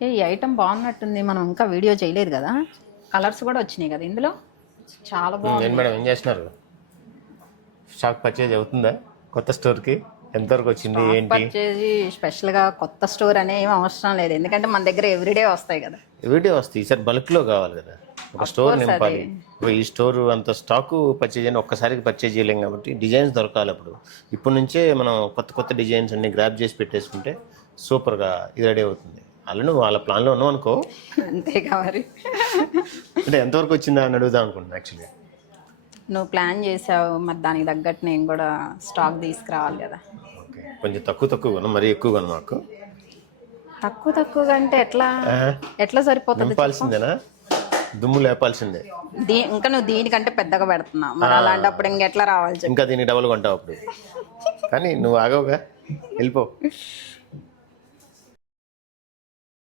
ఈ ఐటమ్ బాగున్నట్టుంది. మనం ఇంకా వీడియో చేయలేదు కదా. కలర్స్ కూడా వచ్చినాయి కదా ఇందులో. చాలా ఏం బాగుంది. మేడం ఏం చేస్తున్నారు? స్టాక్ పర్చేజ్ అవుతుందా కొత్త స్టోర్కి? ఎంతవరకు వచ్చింది స్టాక్ ఏంటి? పర్చేజ్ స్పెషల్గా కొత్త స్టోర్ అనే ఏం అవసరం లేదు, ఎందుకంటే మన దగ్గర ఎవ్రీడే వస్తాయి కదా. వీడియో వస్తాయి, ఈసారి బల్క్లో కావాలి కదా, ఒక అఫ్ స్టోర్ కోర్స్ అదే. నింపాలి. ఇప్పుడు ఈ స్టోర్ అంత స్టాకు పర్చేజ్ అయినా ఒక్కసారికి పర్చేజ్ చేయలేం కాబట్టి డిజైన్స్ దొరకాలి. ఇప్పుడు నుంచే మనం కొత్త కొత్త డిజైన్స్ అన్ని గ్రాప్ చేసి పెట్టేసుకుంటే సూపర్గా ఇది రెడీ అవుతుంది. అలా నువ్వు వాళ్ళ ప్లాన్లో ఉన్నావు అనుకో. అంతేగా మరి. అంటే ఎంతవరకు వచ్చిందా అని అడుగుదాం అనుకుంటున్నా యాక్చువల్లీ. నువ్వు ప్లాన్ చేసావు, మరి దానికి తగ్గట్టు నేను కూడా స్టాక్ తీసుకురావాలి కదా. ఓకే, కొంచెం తక్కువ కొను, మరీ ఎక్కువ కొను మాకు. తక్కువ తక్కువగా అంటే ఎట్లా ఎట్లా సరిపోతుంది చెప్పు. నింపాల్సిందేనా? దుమ్ము లేపాల్సిందే. ఇంకా నువ్వు దీనికంటే పెద్దగా పెడుతున్నావు, మరి అలాంటప్పుడు ఇంకెట్లా రావాలి చెప్పు. ఇంకా దీనికి డబల్ కొంటావు అప్పుడు. కానీ నువ్వు ఆగవుగా, వెళ్ళిపో.